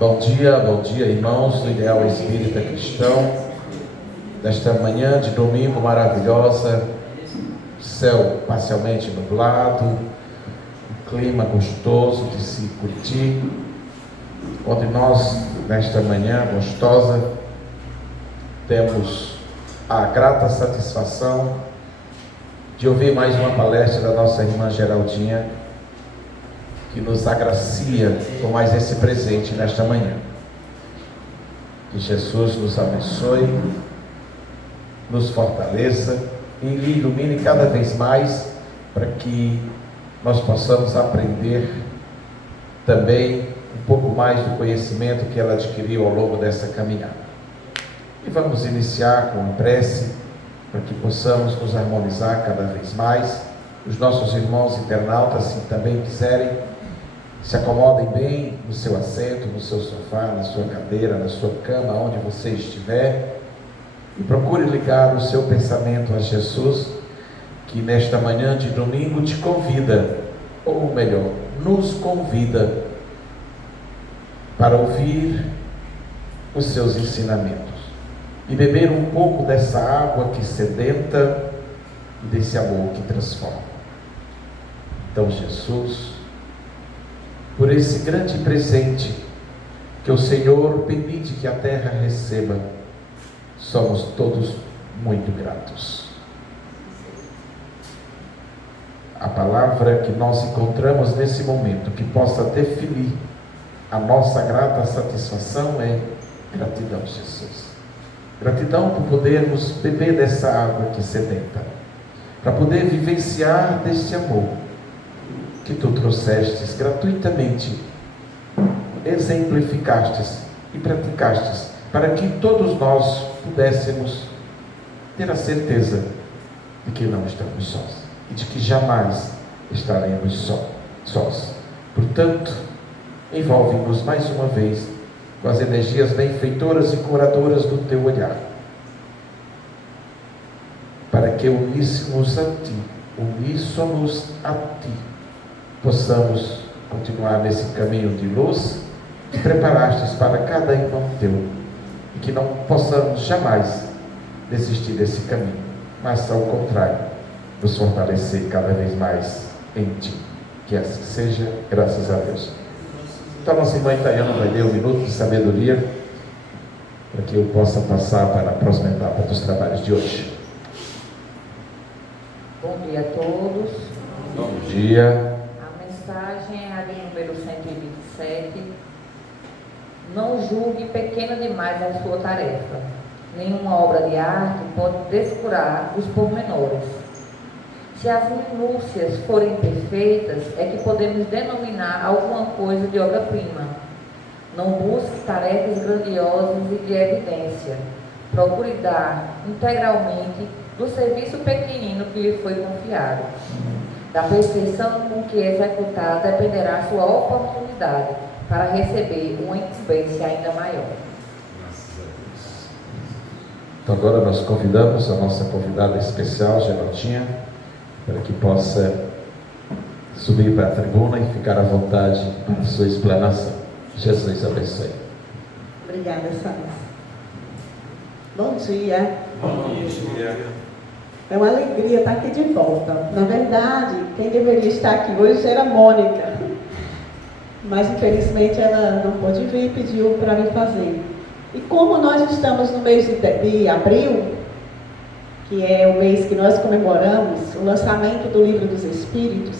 Bom dia, irmãos do Ideal Espírita Cristão. Nesta manhã de domingo maravilhosa, céu parcialmente nublado, um clima gostoso de se curtir, onde nós, nesta manhã gostosa, temos a grata satisfação de ouvir mais uma palestra da nossa irmã Geraldinha, que nos agracia com mais esse presente nesta manhã. Que Jesus nos abençoe, nos fortaleça e ilumine cada vez mais, para que nós possamos aprender também um pouco mais do conhecimento que ela adquiriu ao longo dessa caminhada. E vamos iniciar com a prece, para que possamos nos harmonizar cada vez mais. Os nossos irmãos internautas, se também quiserem, se acomodem bem no seu assento, no seu sofá, na sua cadeira, na sua cama, onde você estiver, e procure ligar o seu pensamento a Jesus, que nesta manhã de domingo te convida, ou melhor, nos convida para ouvir os seus ensinamentos e beber um pouco dessa água que sedenta e desse amor que transforma. Então, Jesus, por esse grande presente que o Senhor permite que a terra receba, somos todos muito gratos. A palavra que nós encontramos nesse momento, que possa definir a nossa grata satisfação, é gratidão, Jesus. Gratidão por podermos beber dessa água que sedenta, para poder vivenciar desse amor que tu trouxestes gratuitamente, exemplificastes e praticastes, para que todos nós pudéssemos ter a certeza de que não estamos sós e de que jamais estaremos sós. Portanto, envolve-nos mais uma vez com as energias benfeitoras e curadoras do teu olhar, para que uníssimos a ti, possamos continuar nesse caminho de luz que preparastes para cada irmão teu, e que não possamos jamais desistir desse caminho, mas ao contrário, nos fortalecer cada vez mais em ti. Que assim seja, graças a Deus. Então, nossa irmã Itaiana vai ler um minuto de sabedoria, para que eu possa passar para a próxima etapa dos trabalhos de hoje. Bom dia a todos. Bom dia. A mensagem é a de número 127. Não julgue pequena demais a sua tarefa. Nenhuma obra de arte pode descurar os pormenores. Se as minúcias forem perfeitas, é que podemos denominar alguma coisa de obra-prima. Não busque tarefas grandiosas e de evidência. Procure dar integralmente do serviço pequenino que lhe foi confiado. Da perfeição com que é executada dependerá sua oportunidade para receber uma incumbência ainda maior. Então agora nós convidamos a nossa convidada especial, Geraldinha, para que possa subir para a tribuna e ficar à vontade para a sua explanação. Jesus abençoe. Obrigada, Sanas. Bom dia. Bom dia. É uma alegria estar aqui de volta. Na verdade, quem deveria estar aqui hoje era a Mônica, mas infelizmente ela não pôde vir e pediu para vir fazer. E como nós estamos no mês de abril, que é o mês que nós comemoramos o lançamento do Livro dos Espíritos,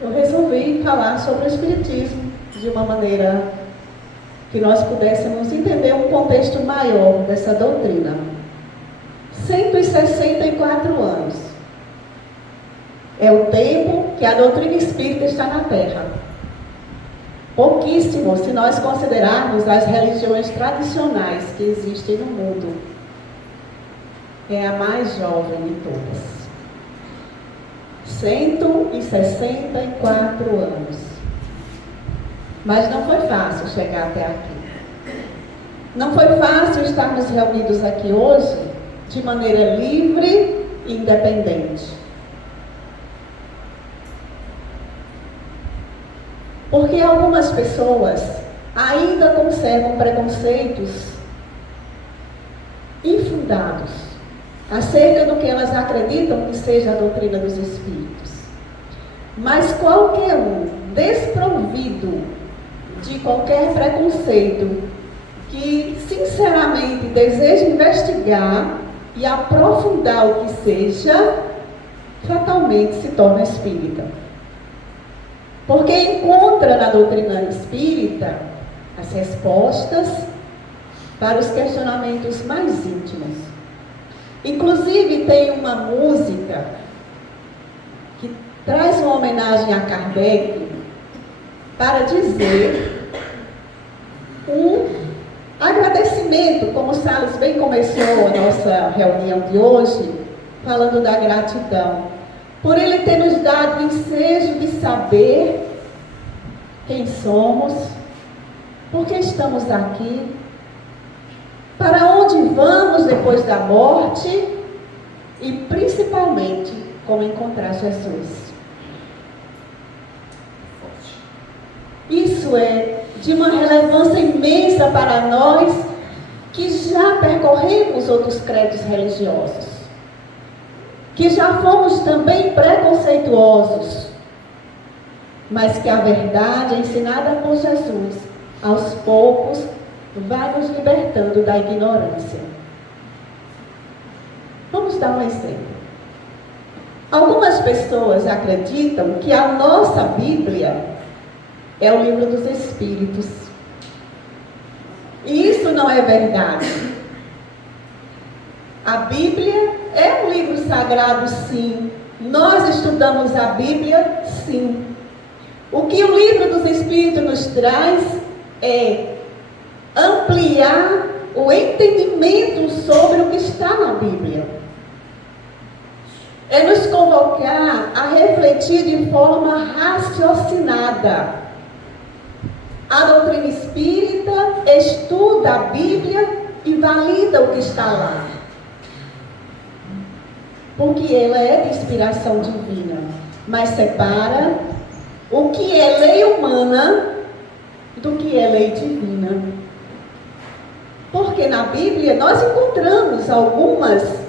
eu resolvi falar sobre o Espiritismo de uma maneira que nós pudéssemos entender um contexto maior dessa doutrina. 164 anos é o tempo que a doutrina espírita está na Terra. Pouquíssimo se nós considerarmos as religiões tradicionais que existem no mundo. É a mais jovem de todas. 164 anos. Mas não foi fácil chegar até aqui. Não foi fácil estarmos reunidos aqui hoje de maneira livre e independente. Porque algumas pessoas ainda conservam preconceitos infundados acerca do que elas acreditam que seja a doutrina dos Espíritos. Mas qualquer um desprovido de qualquer preconceito, que sinceramente deseja investigar e aprofundar o que seja, fatalmente se torna espírita. Porque encontra na doutrina espírita as respostas para os questionamentos mais íntimos. Inclusive tem uma música que traz uma homenagem a Kardec para dizer um agradecimento, como o Salles bem começou a nossa reunião de hoje, falando da gratidão, por ele ter nos dado o ensejo de saber quem somos, por que estamos aqui, para onde vamos depois da morte e principalmente como encontrar Jesus. Isso é de uma relevância imensa para nós que já percorremos outros credos religiosos, que já fomos também preconceituosos, mas que a verdade ensinada por Jesus, aos poucos, vai nos libertando da ignorância. Vamos dar um exemplo. Algumas pessoas acreditam que a nossa Bíblia é o livro dos Espíritos. E isso não é verdade. A Bíblia é um livro sagrado, sim. Nós estudamos a Bíblia, sim. O que o livro dos Espíritos nos traz é ampliar o entendimento sobre o que está na Bíblia. É nos convocar a refletir de forma raciocinada. A doutrina espírita estuda a Bíblia e valida o que está lá. Porque ela é de inspiração divina, mas separa o que é lei humana do que é lei divina. Porque na Bíblia nós encontramos algumas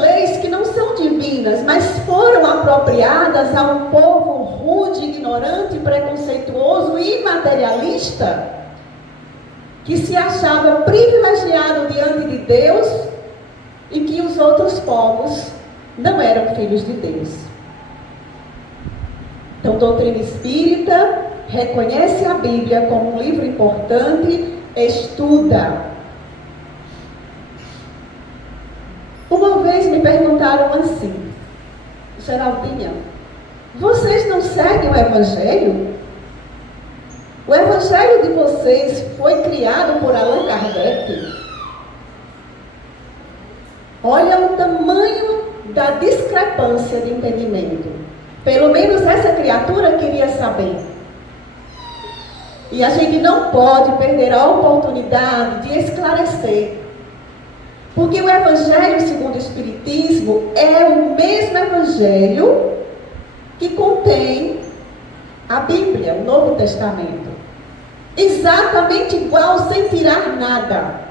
leis que não são divinas, mas foram apropriadas a um povo rude, ignorante, preconceituoso e materialista, que se achava privilegiado diante de Deus e que os outros povos não eram filhos de Deus. Então, doutrina espírita reconhece a Bíblia como um livro importante, estuda. Uma vez me perguntaram assim: Geraldinha, vocês não seguem o Evangelho? O Evangelho de vocês foi criado por Allan Kardec? Olha o tamanho da discrepância de entendimento. Pelo menos essa criatura queria saber. E a gente não pode perder a oportunidade de esclarecer. Porque o Evangelho segundo o Espiritismo é o mesmo Evangelho que contém a Bíblia, o Novo Testamento. Exatamente igual, sem tirar nada.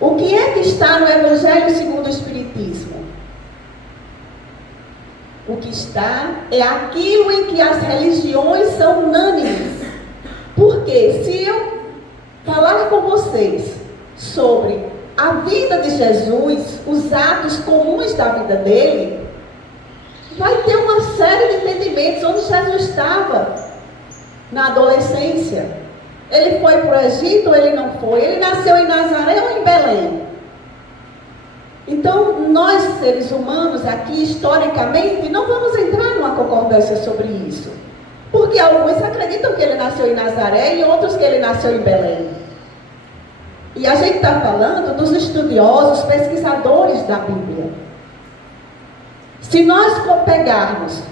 O que é que está no Evangelho segundo o Espiritismo? O que está é aquilo em que as religiões são unânimes. Porque se eu falar com vocês sobre a vida de Jesus, os atos comuns da vida dele, vai ter uma série de entendimentos. Onde Jesus estava na adolescência? Ele foi para o Egito ou ele não foi? Ele nasceu em Nazaré ou em Belém? Então, nós seres humanos aqui, historicamente, não vamos entrar numa concordância sobre isso. Porque alguns acreditam que ele nasceu em Nazaré e outros que ele nasceu em Belém. E a gente está falando dos estudiosos, pesquisadores da Bíblia. Se nós pegarmos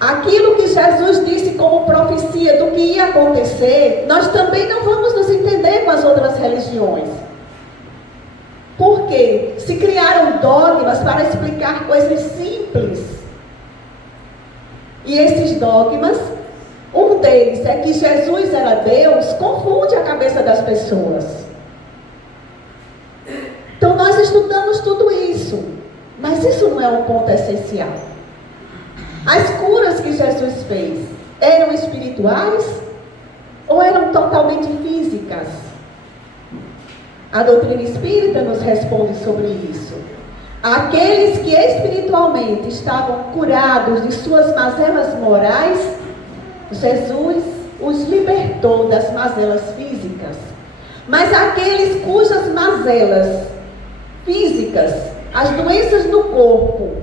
aquilo que Jesus disse como profecia do que ia acontecer, nós também não vamos nos entender com as outras religiões. Porque se criaram dogmas para explicar coisas simples. E E esses dogmas, um deles é que Jesus era Deus, confunde a cabeça das pessoas. Então nós estudamos tudo isso, mas isso não é um ponto essencial. As curas que Jesus fez eram espirituais ou eram totalmente físicas? A doutrina espírita nos responde sobre isso. Aqueles que espiritualmente estavam curados de suas mazelas morais, Jesus os libertou das mazelas físicas. Mas aqueles cujas mazelas físicas, as doenças no corpo,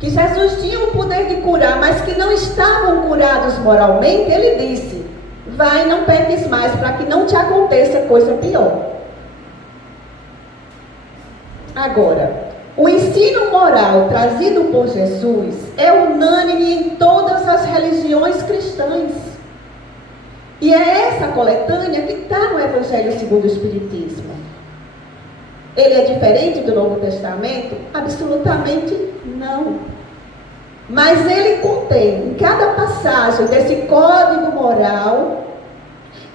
que Jesus tinha o poder de curar, mas que não estavam curados moralmente, ele disse: vai, não peques mais, para que não te aconteça coisa pior. Agora, o ensino moral trazido por Jesus é unânime em todas as religiões cristãs. E é essa coletânea que está no Evangelho segundo o Espiritismo. Ele é diferente do Novo Testamento? Absolutamente não. Mas ele contém, em cada passagem desse código moral,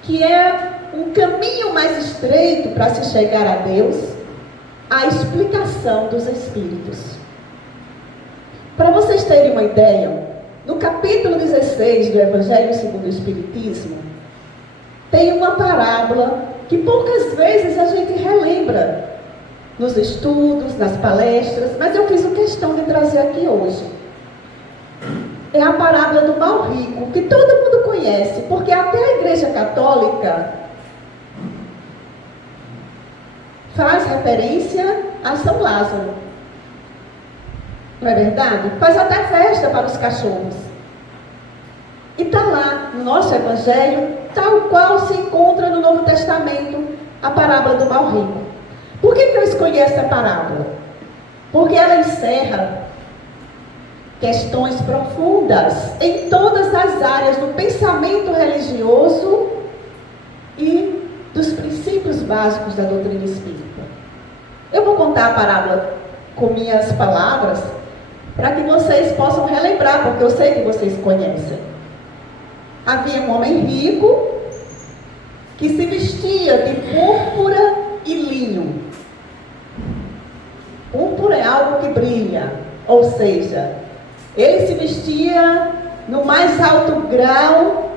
que é um caminho mais estreito para se chegar a Deus, a explicação dos Espíritos. Para vocês terem uma ideia, no capítulo 16 do Evangelho segundo o Espiritismo, tem uma parábola que poucas vezes a gente relembra nos estudos, nas palestras, mas eu fiz questão de trazer aqui hoje. É a parábola do mal rico, que todo mundo conhece, porque até a Igreja Católica faz referência a São Lázaro. Não é verdade? Faz até festa para os cachorros. E está lá no nosso Evangelho, tal qual se encontra no Novo Testamento, a parábola do mal rico. Por que eu escolhi essa parábola? Porque ela encerra questões profundas em todas as áreas do pensamento religioso e dos princípios básicos da doutrina espírita. Eu vou contar a parábola com minhas palavras para que vocês possam relembrar, porque eu sei que vocês conhecem. Havia um homem rico que se vestia de púrpura e linho. Púrpura é algo que brilha, ou seja, ele se vestia no mais alto grau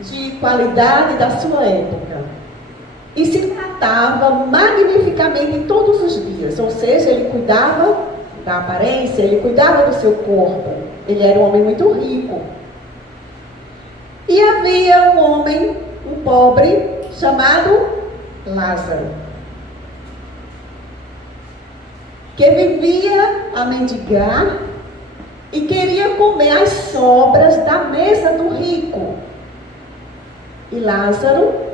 de qualidade da sua época. E se tratava magnificamente todos os dias, ou seja, ele cuidava da aparência, ele cuidava do seu corpo. Ele era um homem muito rico. E havia um homem, um pobre, chamado Lázaro, que vivia a mendigar e queria comer as sobras da mesa do rico. E Lázaro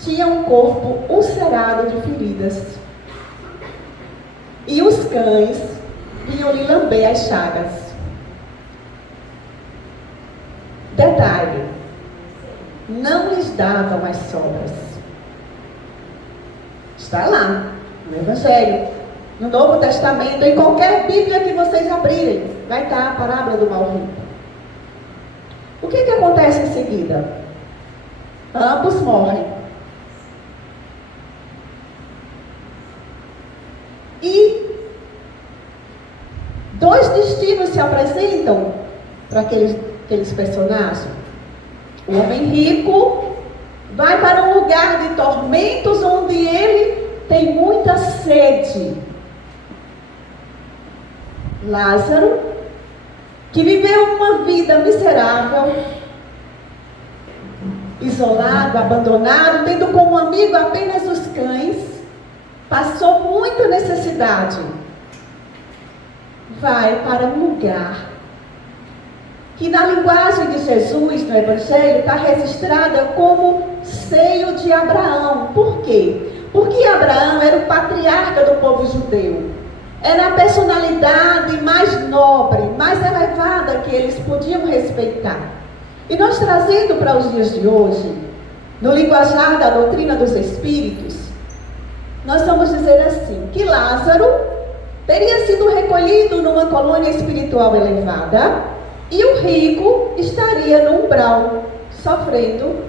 tinha um corpo ulcerado de feridas. E os cães vinham lhe lamber as chagas. Detalhe: não lhes davam as sobras. Está lá, no Evangelho, no Novo Testamento, em qualquer Bíblia que vocês abrirem, vai estar a parábola do mal rico. O que acontece em seguida? Ambos morrem. E dois destinos se apresentam para aqueles personagens. O homem rico vai para um lugar de tormentos onde ele tem muita sede. Lázaro, que viveu uma vida miserável, isolado, abandonado, tendo como amigo apenas os cães, passou muita necessidade. Vai para um lugar que na linguagem de Jesus, no Evangelho, está registrada como seio de Abraão. Por quê? Porque Abraão era o patriarca do povo judeu. Era a personalidade mais nobre, mais elevada que eles podiam respeitar. E nós trazendo para os dias de hoje, no linguajar da doutrina dos Espíritos, nós vamos dizer assim, que Lázaro teria sido recolhido numa colônia espiritual elevada, E o rico estaria no umbral, sofrendo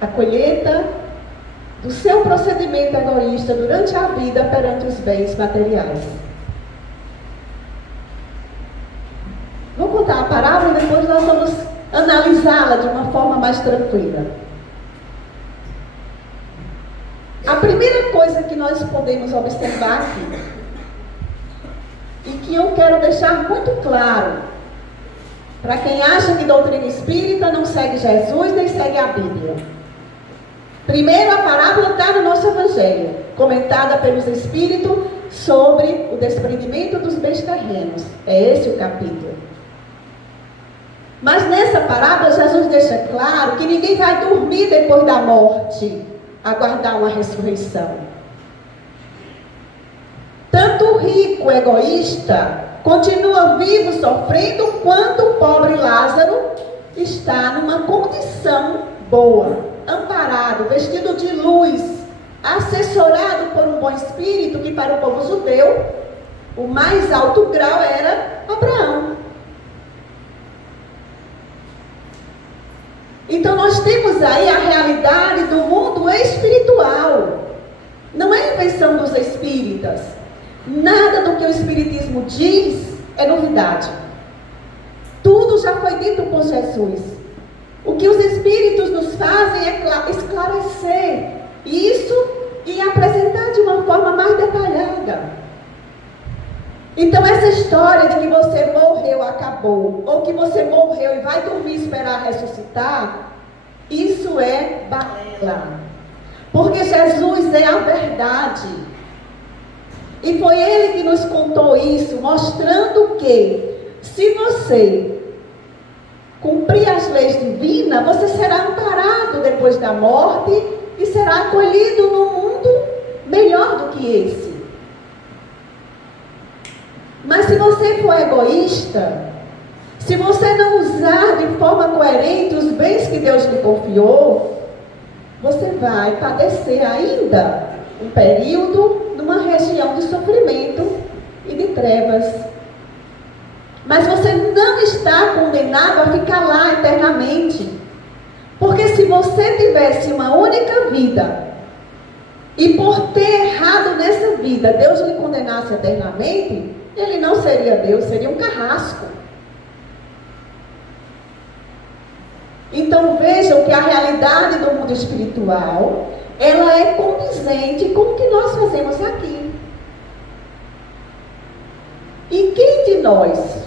a colheita do seu procedimento egoísta durante a vida perante os bens materiais. Vou contar a parábola e depois nós vamos analisá-la de uma forma mais tranquila. A primeira coisa que nós podemos observar aqui, e que eu quero deixar muito claro, para quem acha que doutrina espírita não segue Jesus nem segue a Bíblia. Primeiro, a parábola está no nosso Evangelho, comentada pelos Espíritos sobre o desprendimento dos bens terrenos. É esse o capítulo. Mas nessa parábola, Jesus deixa claro que ninguém vai dormir depois da morte, aguardar uma ressurreição. Tanto o rico egoísta continua vivo sofrendo, quanto o pobre Lázaro está numa condição boa, amparado, vestido de luz, assessorado por um bom espírito, que para o povo judeu, o mais alto grau era Abraão. Então nós temos aí a realidade do mundo espiritual. Não é invenção dos espíritas. Nada do que o Espiritismo diz é novidade. Tudo já foi dito por Jesus. O que os Espíritos nos fazem é esclarecer isso e apresentar de uma forma mais detalhada. Então essa história de que você morreu, acabou, ou que você morreu e vai dormir e esperar ressuscitar, isso é balela. Porque Jesus é a verdade. E foi Ele que nos contou isso, mostrando que se você cumprir as leis divinas, você será amparado depois da morte e será acolhido num mundo melhor do que esse. Mas se você for egoísta, se você não usar de forma coerente os bens que Deus lhe confiou, você vai padecer ainda um período numa região de sofrimento e de trevas. Mas você não está condenado a ficar lá eternamente. Porque se você tivesse uma única vida, e por ter errado nessa vida, Deus lhe condenasse eternamente, Ele não seria Deus, seria um carrasco. Então vejam que a realidade do mundo espiritual, ela é condizente com o que nós fazemos aqui. E quem de nós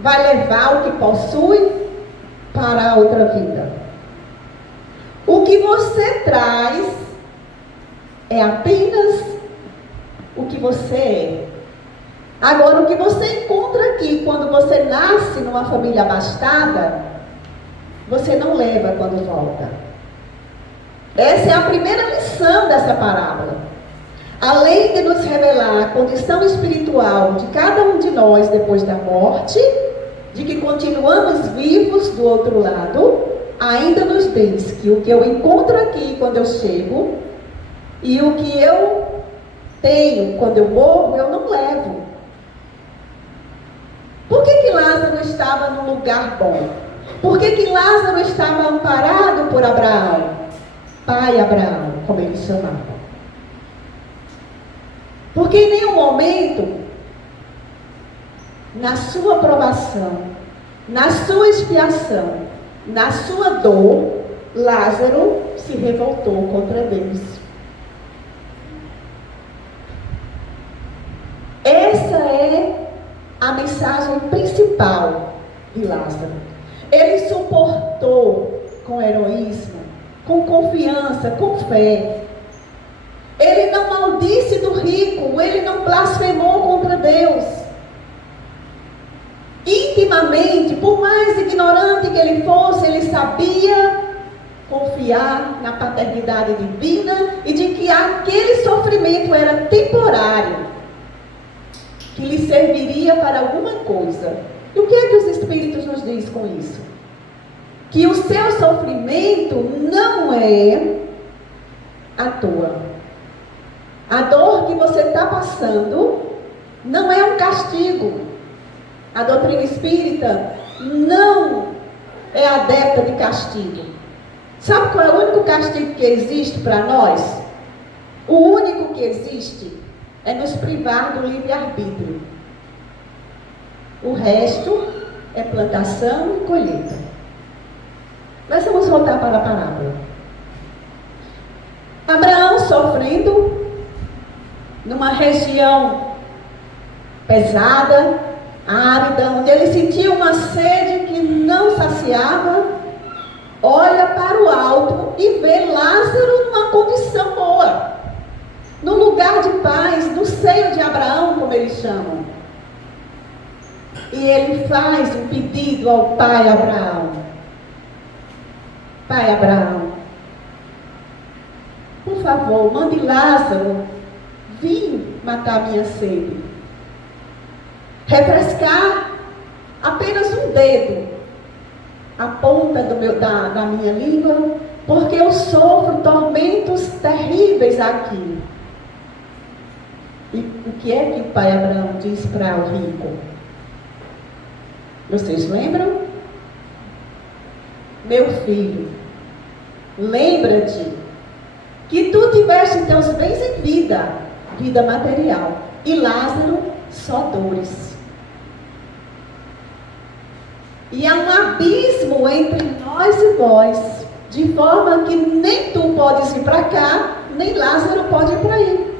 vai levar o que possui para a outra vida? O que você traz é apenas o que você é. Agora, o que você encontra aqui quando você nasce numa família abastada, você não leva quando volta. Essa é a primeira lição dessa parábola. Além de nos revelar a condição espiritual de cada um de nós depois da morte, de que continuamos vivos do outro lado, ainda nos diz que o que eu encontro aqui quando eu chego e o que eu tenho quando eu morro, eu não levo. Por que Lázaro estava num lugar bom? Por que Lázaro estava amparado por Abraão? Pai Abraão, como ele chamava. Porque em nenhum momento, na sua provação, na sua expiação, na sua dor, Lázaro se revoltou contra Deus. Essa é a mensagem principal de Lázaro. Ele suportou com heroísmo, com confiança, com fé. Ele não maldisse do rico, ele não blasfemou contra Deus. Intimamente, por mais ignorante que ele fosse, ele sabia confiar na paternidade divina e de que aquele sofrimento era temporário, que lhe serviria para alguma coisa. E o que é que os Espíritos nos dizem com isso? Que o seu sofrimento não é à toa. A dor que você está passando não é um castigo. A doutrina espírita não é adepta de castigo. Sabe qual é o único castigo que existe para nós? O único que existe é nos privar do livre-arbítrio. O resto é plantação e colheita. Nós vamos voltar para a parábola. Abraão sofrendo numa região pesada, árida, onde ele sentia uma sede que não saciava, olha para o alto e vê Lázaro numa condição boa, no lugar de paz, no seio de Abraão, como eles chamam. E ele faz um pedido ao pai Abraão. Pai Abraão, por favor, mande Lázaro vir matar minha sede. Refrescar apenas um dedo, a ponta da minha língua, porque eu sofro tormentos terríveis aqui. E o que é que o pai Abraão diz para o rico? Vocês lembram? Meu filho, lembra-te que tu tiveste teus bens em vida material, e Lázaro só dores. E há um abismo entre nós e vós, de forma que nem tu podes ir para cá, nem Lázaro pode ir para aí.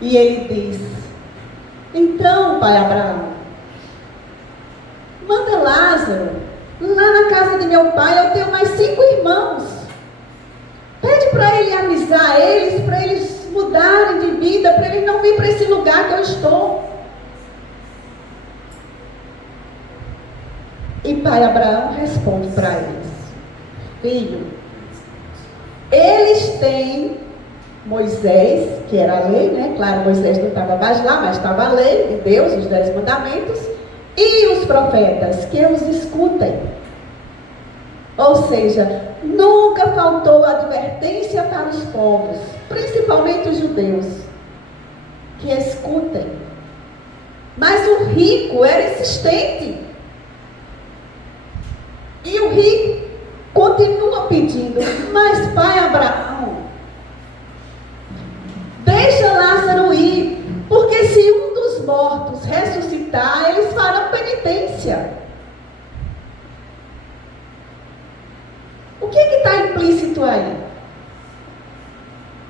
E ele diz: então, pai Abraão, manda Lázaro lá na casa de meu pai. Eu tenho mais 5 irmãos. Pede para ele avisar eles, para eles mudarem de vida, para eles não virem para esse lugar que eu estou. E pai Abraão responde para eles: filho, eles têm Moisés, que era a lei, né? Claro, Moisés não estava mais lá, mas estava a lei de Deus, os 10 mandamentos, e os profetas, que os escutem. Ou seja, nunca faltou advertência para os povos, principalmente os judeus, que escutem. Mas o rico era insistente. E o rico continua pedindo: mas pai Abraão, deixa Lázaro ir, porque se um dos mortos ressuscitar, eles farão penitência. O que está implícito aí?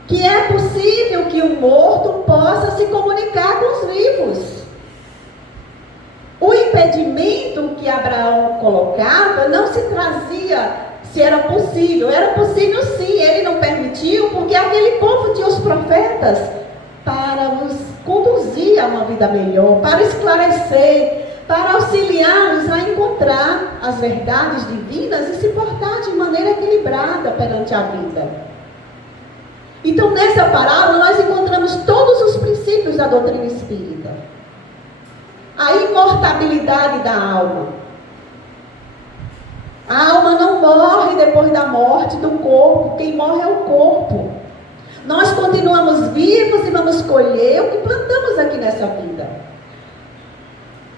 Que é possível que o morto possa se comunicar com os vivos. O impedimento que Abraão colocava não se trazia se era possível. Era possível sim, ele não permitiu, porque aquele povo tinha os profetas para nos conduzir a uma vida melhor, para esclarecer, para auxiliá-los a encontrar as verdades divinas e se portar de maneira equilibrada perante a vida. Então, nessa parábola, nós encontramos todos os princípios da doutrina espírita. A imortabilidade da alma. A alma não morre depois da morte do corpo. Quem morre é o corpo. Nós continuamos vivos e vamos colher o que plantamos aqui nessa vida.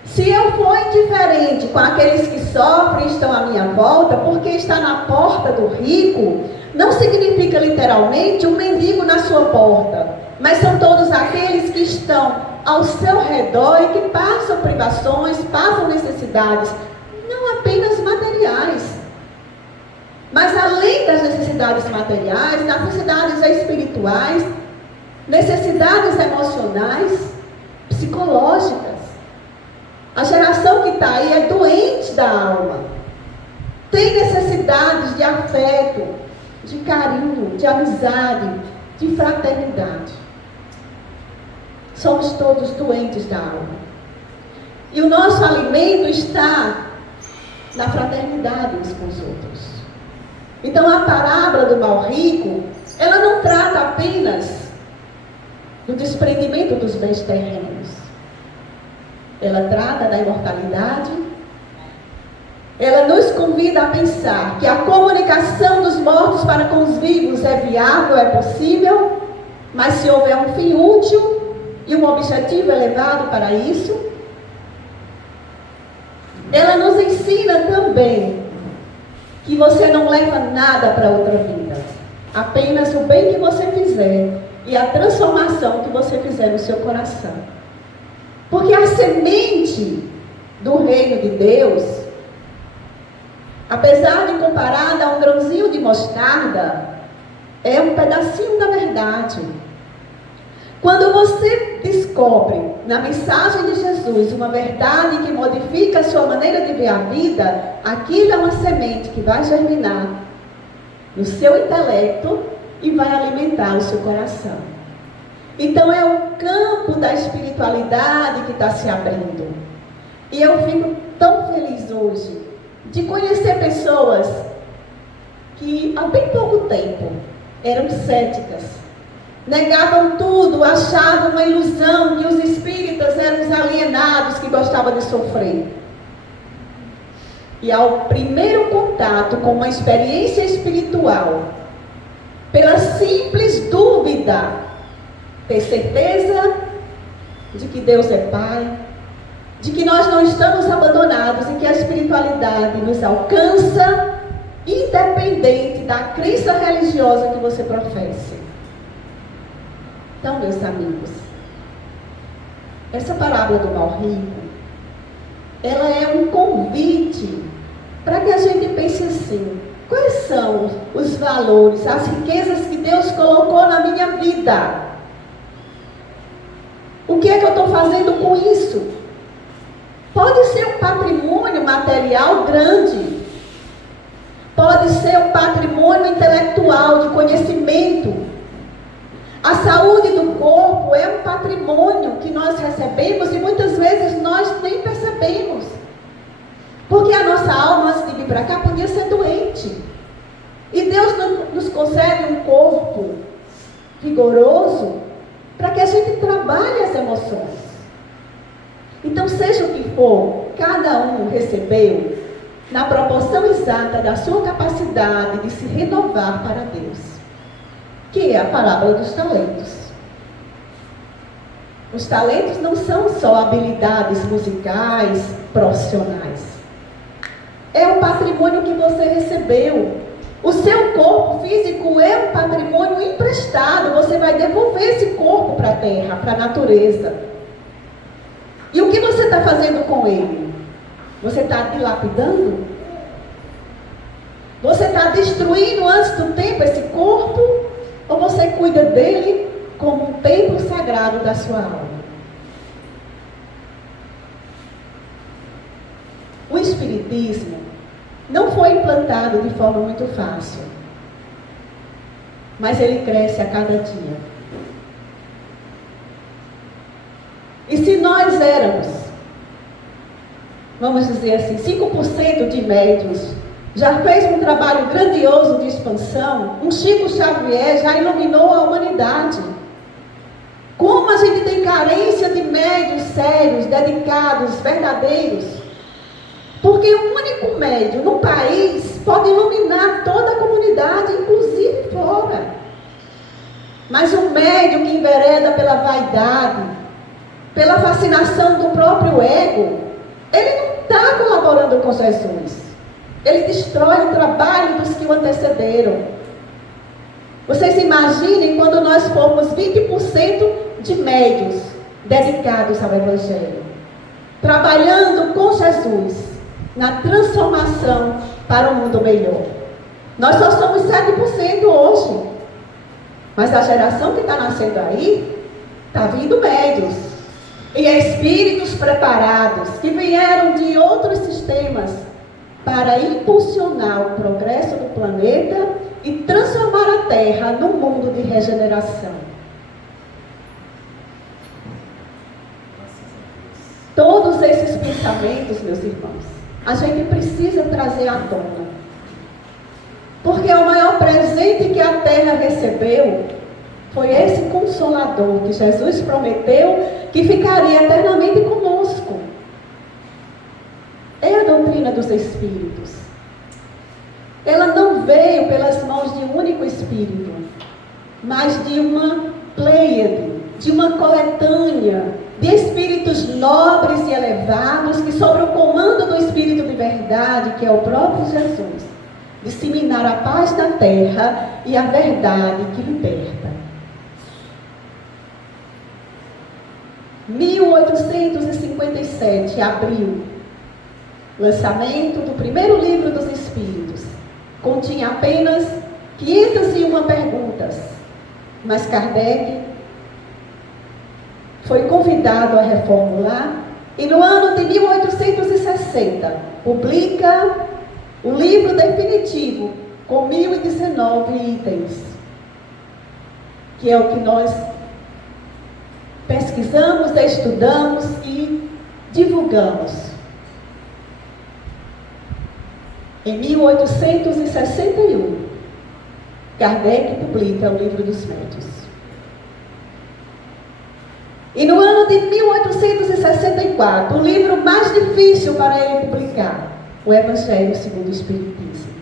Se eu for indiferente com aqueles que sofrem e estão à minha volta, porque está na porta do rico, não significa literalmente um mendigo na sua porta, mas são todos aqueles que estão ao seu redor e que passam privações, passam necessidades, não apenas materiais, mas além das necessidades materiais, necessidades espirituais, necessidades emocionais, psicológicas. A geração que está aí é doente da alma, tem necessidades de afeto, de carinho, de amizade, de fraternidade. Somos todos doentes da alma. E o nosso alimento está na fraternidade uns com os outros. Então a parábola do mal rico, ela não trata apenas do desprendimento dos bens terrenos. Ela trata da imortalidade. Ela nos convida a pensar que a comunicação dos mortos para com os vivos é viável, é possível. Mas se houver um fim útil e um objetivo elevado para isso, ela nos ensina também que você não leva nada para outra vida, apenas o bem que você fizer e a transformação que você fizer no seu coração. Porque a semente do reino de Deus, apesar de comparada a um grãozinho de mostarda, é um pedacinho da verdade. Quando você descobre na mensagem de Jesus uma verdade que modifica a sua maneira de ver a vida, aquilo é uma semente que vai germinar no seu intelecto e vai alimentar o seu coração. Então é o campo da espiritualidade que está se abrindo. E eu fico tão feliz hoje de conhecer pessoas que há bem pouco tempo eram céticas, negavam tudo, achavam uma ilusão que os espíritas eram os alienados que gostavam de sofrer. E ao primeiro contato com uma experiência espiritual, pela simples dúvida, ter certeza de que Deus é Pai, de que nós não estamos abandonados e que a espiritualidade nos alcança, independente da crença religiosa que você professe. Então, meus amigos, essa parábola do mal rico, ela é um convite para que a gente pense assim: quais são os valores, as riquezas que Deus colocou na minha vida? O que é que eu estou fazendo com isso? Pode ser um patrimônio material grande, pode ser um patrimônio intelectual de conhecimento. A saúde do corpo é um patrimônio que nós recebemos e muitas vezes nós nem percebemos. Porque a nossa alma, antes de vir para cá, podia ser doente. E Deus nos concede um corpo vigoroso para que a gente trabalhe as emoções. Então, seja o que for, cada um recebeu na proporção exata da sua capacidade de se renovar para Deus, que é a parábola dos talentos. Os talentos não são só habilidades musicais, profissionais. É o patrimônio que você recebeu. O seu corpo físico é um patrimônio emprestado. Você vai devolver esse corpo para a terra, para a natureza. E o que você está fazendo com ele? Você está dilapidando? Você está destruindo antes do tempo esse corpo? Ou você cuida dele como um templo sagrado da sua alma? O Espiritismo não foi implantado de forma muito fácil, mas ele cresce a cada dia. E se nós éramos, vamos dizer assim, 5% de médiuns, já fez um trabalho grandioso de expansão, um Chico Xavier já iluminou a humanidade. Como a gente tem carência de médiuns sérios, dedicados, verdadeiros? Porque um único médium no país pode iluminar toda a comunidade, inclusive fora. Mas o médium que envereda pela vaidade, pela fascinação do próprio ego, ele não está colaborando com Jesus. Ele destrói o trabalho dos que o antecederam. Vocês imaginem quando nós formos 20% de médios dedicados ao Evangelho, trabalhando com Jesus na transformação para um mundo melhor. Nós só somos 7% hoje. Mas a geração que está nascendo aí, está vindo médios. E espíritos preparados, que vieram de outros sistemas, para impulsionar o progresso do planeta e transformar a Terra num mundo de regeneração. Todos esses pensamentos, meus irmãos, a gente precisa trazer à tona. Porque o maior presente que a Terra recebeu foi esse Consolador que Jesus prometeu que ficaria eternamente conosco. É a doutrina dos Espíritos. Ela não veio pelas mãos de um único Espírito, mas de uma pleiade, de uma coletânea de espíritos nobres e elevados que, sob o comando do Espírito de verdade, que é o próprio Jesus, disseminar a paz na terra e a verdade que liberta. 1857, abril, lançamento do primeiro livro dos Espíritos. Continha apenas 501 perguntas, mas Kardec foi convidado a reformular e no ano de 1860 publica o livro definitivo com 1019 itens, que é o que nós pesquisamos, estudamos e divulgamos. Em 1861, Kardec publica o Livro dos Médiuns. E no ano de 1864, o livro mais difícil para ele publicar, o Evangelho segundo o Espiritismo.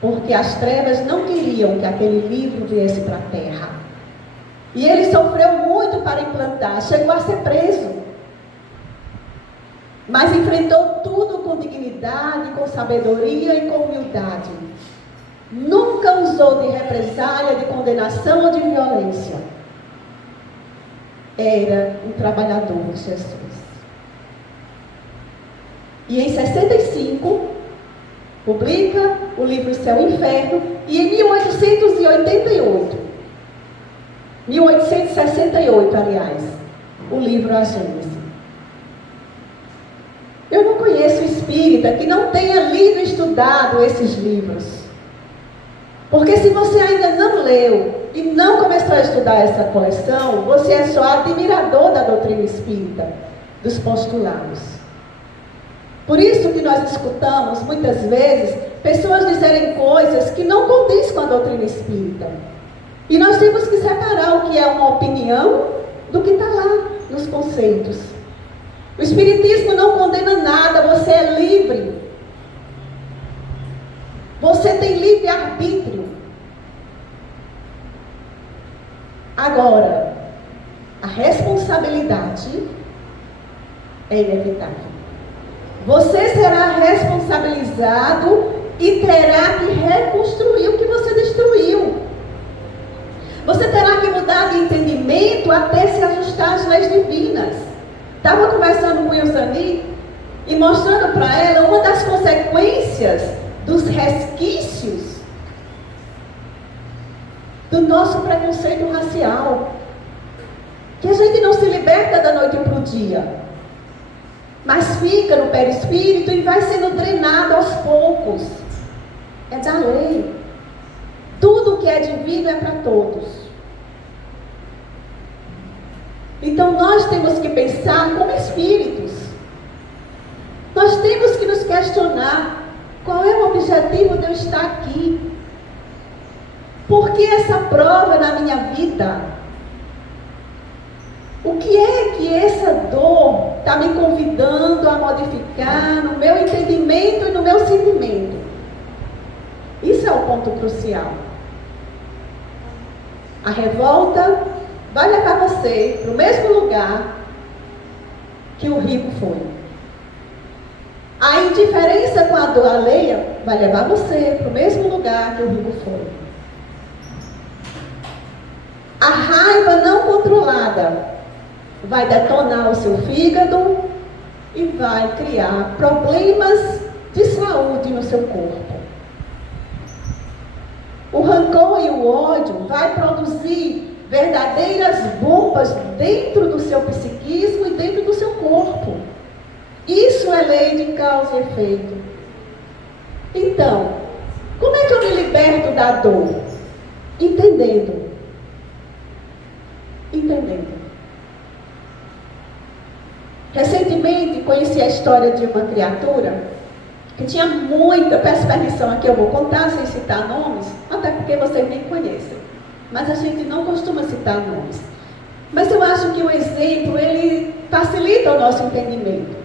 Porque as trevas não queriam que aquele livro viesse para a Terra. E ele sofreu muito para implantar, chegou a ser preso. Mas enfrentou tudo com dignidade, com sabedoria e com humildade. Nunca usou de represália, de condenação ou de violência. Era um trabalhador de Jesus. E em 65, publica o livro Céu e Inferno. E em 1868, aliás, o livro A Gênese. Eu não conheço espírita que não tenha lido e estudado esses livros. Porque se você ainda não leu e não começou a estudar essa coleção, você é só admirador da doutrina espírita, dos postulados. Por isso que nós escutamos, muitas vezes, pessoas dizerem coisas que não condiz com a doutrina espírita. E nós temos que separar o que é uma opinião do que está lá nos conceitos. O Espiritismo não condena nada, você é livre. Você tem livre-arbítrio. Agora, a responsabilidade é inevitável. Você será responsabilizado e terá que reconstruir o que você destruiu. Você terá que mudar de entendimento até se ajustar às leis divinas. Estava conversando com Ilzani e mostrando para ela uma das consequências dos resquícios do nosso preconceito racial. Que a gente não se liberta da noite para o dia, mas fica no perispírito e vai sendo drenado aos poucos. É da lei. Tudo que é divino é para todos. Então nós temos que pensar como espíritos. Nós temos que nos questionar qual é o objetivo de eu estar aqui. Por que essa prova na minha vida? O que é que essa dor está me convidando a modificar no meu entendimento e no meu sentimento? Isso é o ponto crucial. A revolta vai levar você para o mesmo lugar que o rico foi. A indiferença com a dor alheia vai levar você para o mesmo lugar que o rico foi. A raiva não controlada vai detonar o seu fígado e vai criar problemas de saúde no seu corpo. O rancor e o ódio vai produzir verdadeiras bombas dentro do seu psiquismo e dentro do seu corpo. Isso é lei de causa e efeito. Então, como é que eu me liberto da dor? Entendendo. Recentemente conheci a história de uma criatura que tinha muita, peço permissão aqui, eu vou contar sem citar nomes, até porque vocês nem conhecem. Mas a gente não costuma citar nomes. Mas eu acho que o exemplo, ele facilita o nosso entendimento.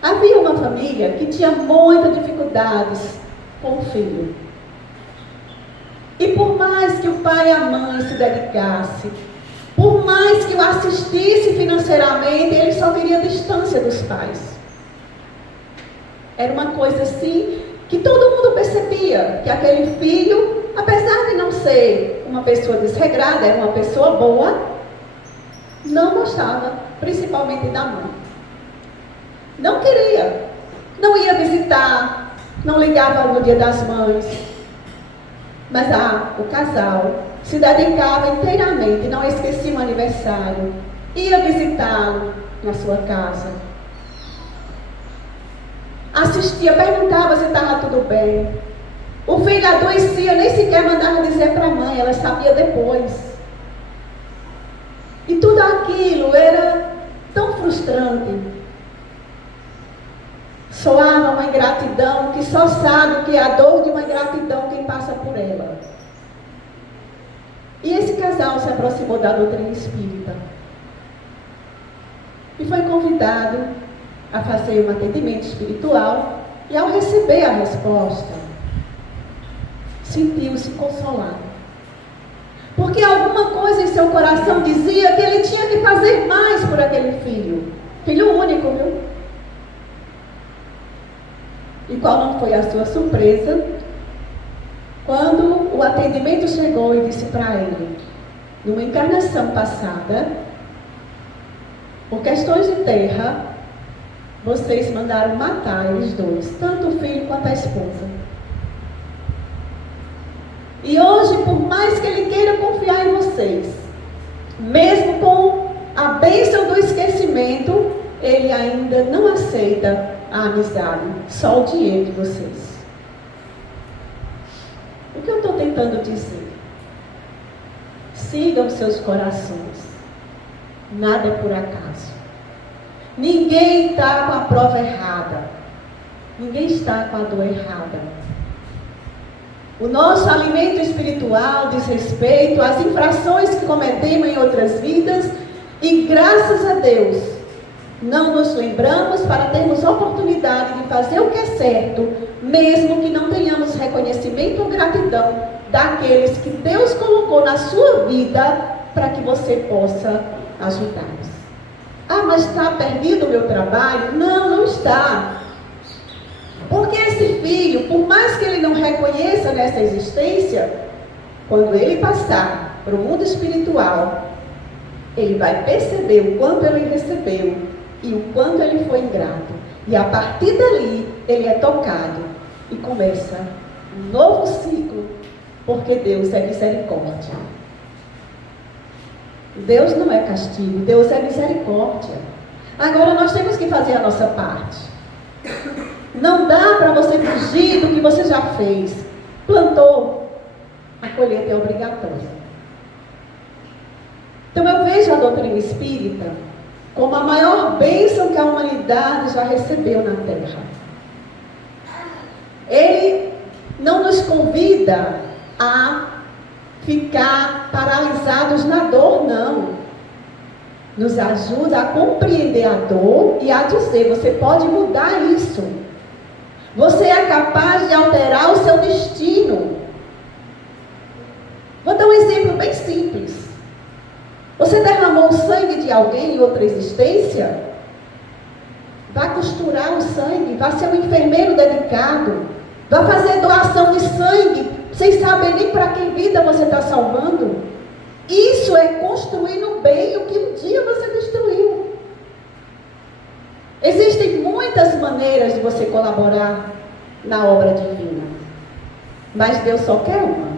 Havia uma família que tinha muitas dificuldades com o filho. E por mais que o pai e a mãe se dedicassem, por mais que o assistisse financeiramente, ele só queria distância dos pais. Era uma coisa assim que todo mundo percebia, que aquele filho, apesar de não ser uma pessoa desregrada, era uma pessoa boa, não gostava, principalmente da mãe. Não queria, não ia visitar, não ligava no Dia das Mães. Mas o casal se dedicava inteiramente, não esquecia o aniversário, ia visitá-lo na sua casa, assistia, perguntava se estava tudo bem. O filho adoecia, nem sequer mandava dizer para a mãe, ela sabia depois. E tudo aquilo era tão frustrante. Soava uma ingratidão que só sabe o que é a dor de uma ingratidão quem passa por ela. E esse casal se aproximou da doutrina espírita e foi convidado a fazer um atendimento espiritual, e ao receber a resposta, sentiu-se consolado. Porque alguma coisa em seu coração dizia que ele tinha que fazer mais por aquele filho. Filho único, viu? E qual não foi a sua surpresa, quando o atendimento chegou e disse para ele, numa encarnação passada, por questões de terra, vocês mandaram matar eles dois, tanto o filho quanto a esposa. E hoje, por mais que ele queira confiar em vocês, mesmo com a bênção do esquecimento, ele ainda não aceita a amizade, só o dinheiro de vocês. O que eu estou tentando dizer? Sigam seus corações. Nada é por acaso. Ninguém está com a prova errada. Ninguém está com a dor errada. O nosso alimento espiritual diz respeito às infrações que cometemos em outras vidas, e graças a Deus não nos lembramos para termos oportunidade de fazer o que é certo, mesmo que não tenhamos reconhecimento ou gratidão daqueles que Deus colocou na sua vida para que você possa ajudá-los. Mas está perdido o meu trabalho? Não, não está. Porque esse filho, por mais que ele não reconheça nessa existência, quando ele passar para o mundo espiritual, ele vai perceber o quanto ele recebeu e o quanto ele foi ingrato. E a partir dali, ele é tocado e começa um novo ciclo, porque Deus é misericórdia. Deus não é castigo, Deus é misericórdia. Agora nós temos que fazer a nossa parte. Não dá para você fugir do que você já fez. Plantou, a colheita é obrigatória. Então eu vejo a doutrina espírita como a maior bênção que a humanidade já recebeu na Terra. Ele não nos convida a ficar paralisados na dor, não. Nos ajuda a compreender a dor e a dizer, você pode mudar isso. Você é capaz de alterar o seu destino. Vou dar um exemplo bem simples. Você derramou o sangue de alguém em outra existência? Vá costurar o sangue, vá ser um enfermeiro dedicado, vá fazer doação de sangue, sem saber nem para que vida você está salvando. Isso é construir no bem o que um dia você destruiu. Existem muitas maneiras de você colaborar na obra divina, mas Deus só quer uma: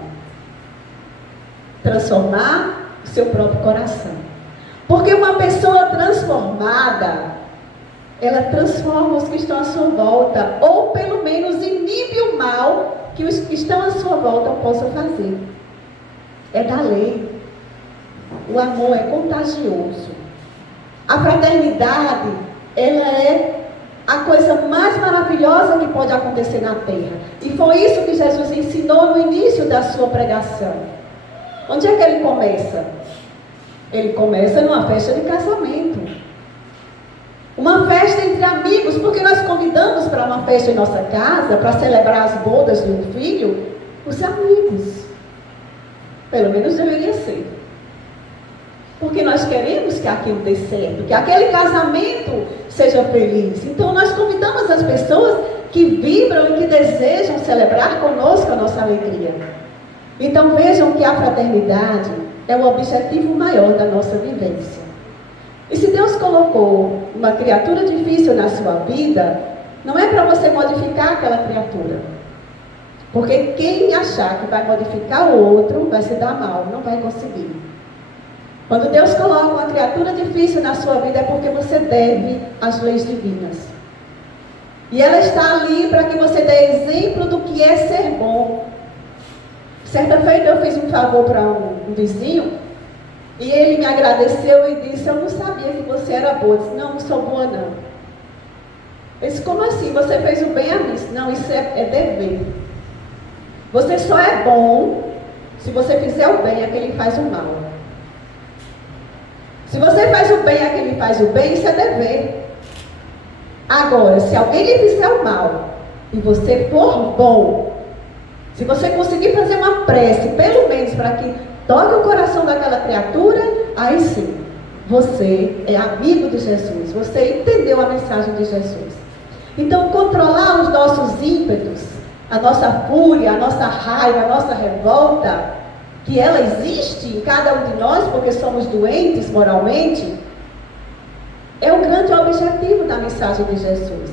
transformar o seu próprio coração. Porque uma pessoa transformada, ela transforma os que estão à sua volta, ou pelo menos inibe o mal que os que estão à sua volta possam fazer. É da lei. O amor é contagioso. A fraternidade, ela é a coisa mais maravilhosa que pode acontecer na terra. E foi isso que Jesus ensinou no início da sua pregação. Onde é que ele começa? Ele começa numa festa de casamento. Uma festa entre amigos, porque nós convidamos para uma festa em nossa casa, para celebrar as bodas de um filho, os amigos. Pelo menos deveria ser. Porque nós queremos que aquilo dê certo, que aquele casamento seja feliz. Então nós convidamos as pessoas que vibram e que desejam celebrar conosco a nossa alegria. Então vejam que a fraternidade é o objetivo maior da nossa vivência. E se Deus colocou uma criatura difícil na sua vida, não é para você modificar aquela criatura. Porque quem achar que vai modificar o outro vai se dar mal, não vai conseguir. Quando Deus coloca uma criatura difícil na sua vida é porque você deve às leis divinas. E ela está ali para que você dê exemplo do que é ser bom. Certa feita eu fiz um favor para um vizinho e ele me agradeceu e disse: eu não sabia que você era boa. Eu disse: não sou boa não. Eu disse: como assim? Você fez o bem a mim? Disse: não, isso é dever. Você só é bom se você fizer o bem a quem faz o mal. Se você faz o bem a quem faz o bem, isso é dever. Agora, se alguém lhe fizer o mal e você for bom, se você conseguir fazer uma prece, pelo menos para que toque o coração daquela criatura, aí sim, você é amigo de Jesus, você entendeu a mensagem de Jesus. Então, controlar os nossos ímpetos, a nossa fúria, a nossa raiva, a nossa revolta, que ela existe em cada um de nós, porque somos doentes moralmente, é o grande objetivo da mensagem de Jesus.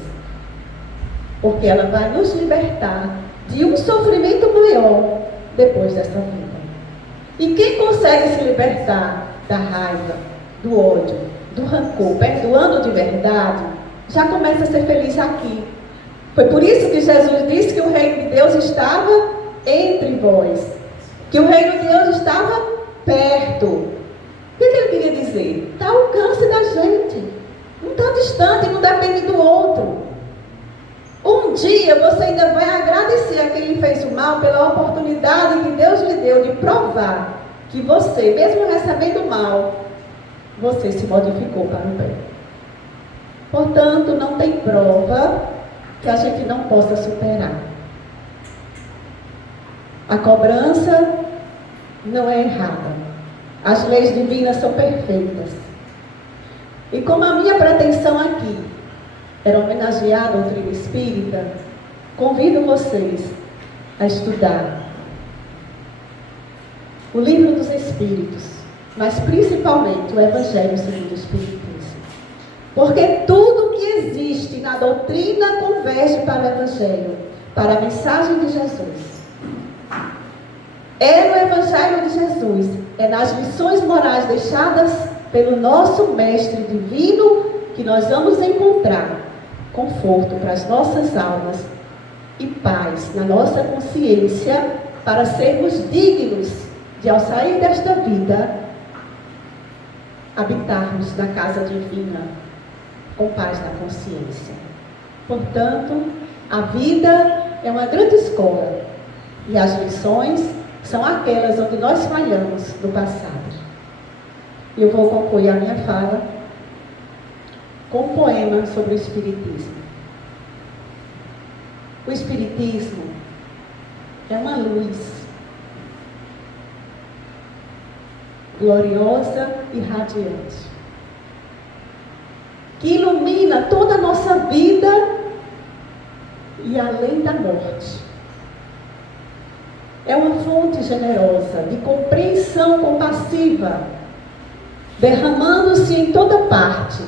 Porque ela vai nos libertar de um sofrimento maior depois dessa vida. E quem consegue se libertar da raiva, do ódio, do rancor, perdoando de verdade, já começa a ser feliz aqui. Foi por isso que Jesus disse que o reino de Deus estava entre vós. Que o reino de Deus estava perto. O que ele queria dizer? Está ao alcance da gente. Não está distante, não depende do outro. Um dia você ainda vai agradecer a quem lhe fez o mal pela oportunidade que Deus lhe deu de provar que você, mesmo recebendo o mal, você se modificou para o bem. Portanto, não tem prova que a gente não possa superar. A cobrança não é errada. As leis divinas são perfeitas. E como a minha pretensão aqui era homenagear a doutrina espírita, convido vocês a estudar o Livro dos Espíritos, mas principalmente o Evangelho segundo o Espiritismo. Porque tudo que existe na doutrina converge para o Evangelho, para a mensagem de Jesus. É no Evangelho de Jesus, é nas lições morais deixadas pelo nosso Mestre Divino que nós vamos encontrar conforto para as nossas almas e paz na nossa consciência para sermos dignos de, ao sair desta vida, habitarmos na casa divina com paz na consciência. Portanto, a vida é uma grande escola e as lições são aquelas onde nós falhamos no passado. E eu vou concluir a minha fala com um poema sobre o Espiritismo. O Espiritismo é uma luz gloriosa e radiante, que ilumina toda a nossa vida e além da morte. É uma fonte generosa de compreensão compassiva, derramando-se em toda parte,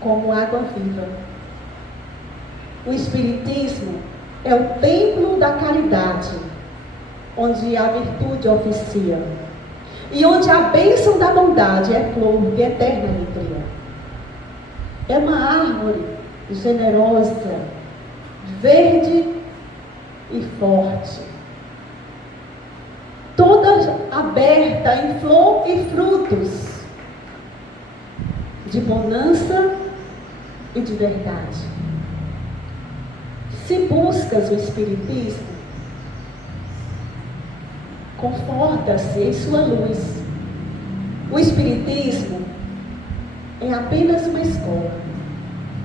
como água viva. O Espiritismo é o templo da caridade, onde a virtude oficia, e onde a bênção da bondade é flor de eterna alegria. É uma árvore generosa, verde e forte, toda aberta em flor e frutos, de bonança e de verdade. Se buscas o Espiritismo, conforta-se em sua luz. O Espiritismo é apenas uma escola,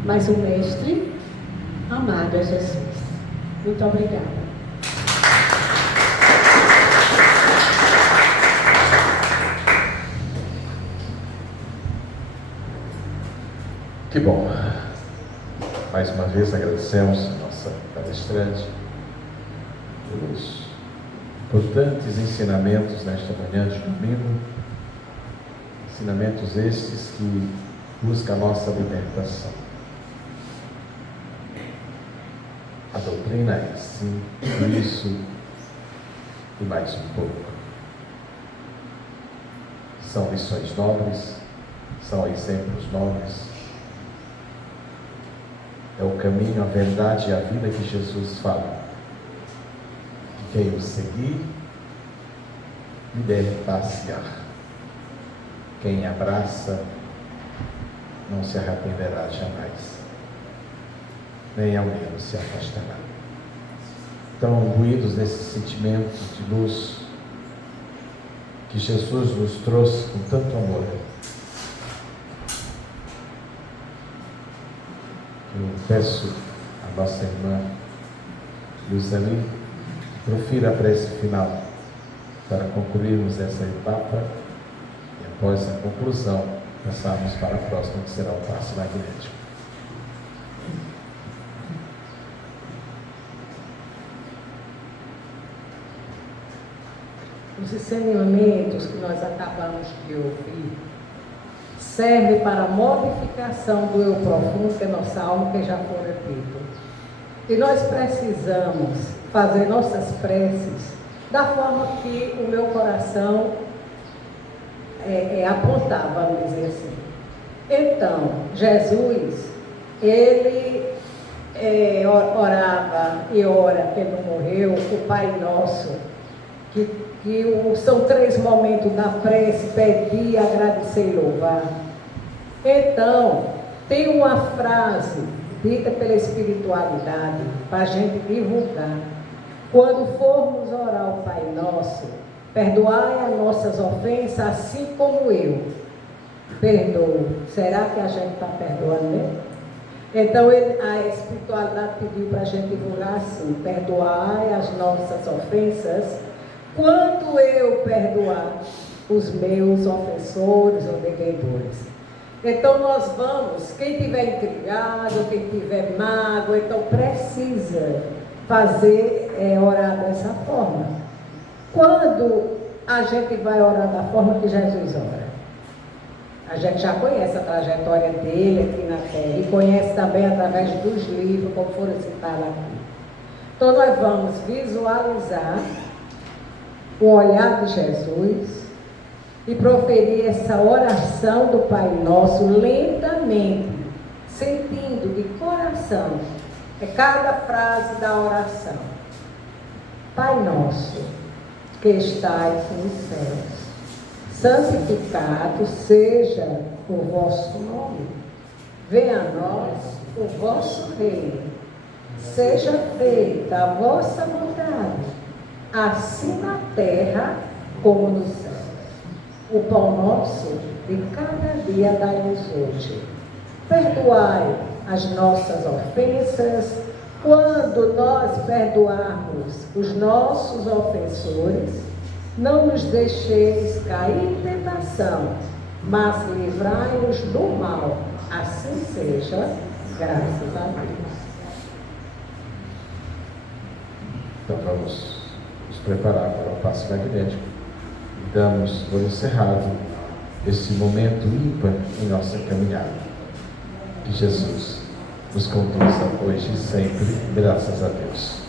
mas o Mestre amado é Jesus. Muito obrigada. Que bom. Mais uma vez agradecemos a nossa palestrante pelos importantes ensinamentos nesta manhã de domingo. Ensinamentos estes que buscam a nossa libertação. A doutrina é assim, tudo isso e mais um pouco. São lições nobres, são exemplos nobres. É o caminho, a verdade e a vida que Jesus fala. Quem o seguir, deve passear. Quem abraça, não se arrependerá jamais, nem ao menos se afastará. Então, imbuídos nesse sentimento de luz que Jesus nos trouxe com tanto amor, eu peço à nossa irmã Luzeli que profira a prece final para concluirmos essa etapa e após a conclusão passarmos para a próxima, que será o passe magnético. Os ensinamentos que nós acabamos de ouvir servem para a modificação do eu profundo, que é nossa alma, que já fora dito. E nós precisamos fazer nossas preces da forma que o meu coração apontava, vamos dizer assim. Então, Jesus, ele orava e ora, que ele não morreu, o Pai Nosso, que são 3 momentos da prece: pedir, agradecer e louvar. Então, tem uma frase dita pela espiritualidade para a gente divulgar. Quando formos orar o Pai Nosso, perdoai as nossas ofensas, assim como eu perdoo. Será que a gente está perdoando mesmo? Então, a espiritualidade pediu para a gente divulgar assim: perdoai as nossas ofensas, quando eu perdoar os meus ofensores ou devedores. Então nós vamos, quem tiver intrigado, quem tiver mágoa, então precisa fazer, orar dessa forma. Quando a gente vai orar da forma que Jesus ora? A gente já conhece a trajetória dele aqui na Terra e conhece também através dos livros, como foram citados aqui. Então nós vamos visualizar o olhar de Jesus e proferir essa oração do Pai Nosso lentamente, sentindo de coração cada frase da oração. Pai Nosso, que estais nos céus, santificado seja o vosso nome. Venha a nós o vosso reino. Seja feita a vossa vontade, assim na terra como nos céus. O pão nosso de cada dia dai-nos hoje. Perdoai as nossas ofensas, quando nós perdoarmos os nossos ofensores. Não nos deixeis cair em tentação, mas livrai-nos do mal. Assim seja, graças a Deus. Então vamos nos preparar para o passe magnético. Damos por encerrado esse momento ímpar em nossa caminhada. Que Jesus nos conduza hoje e sempre, graças a Deus.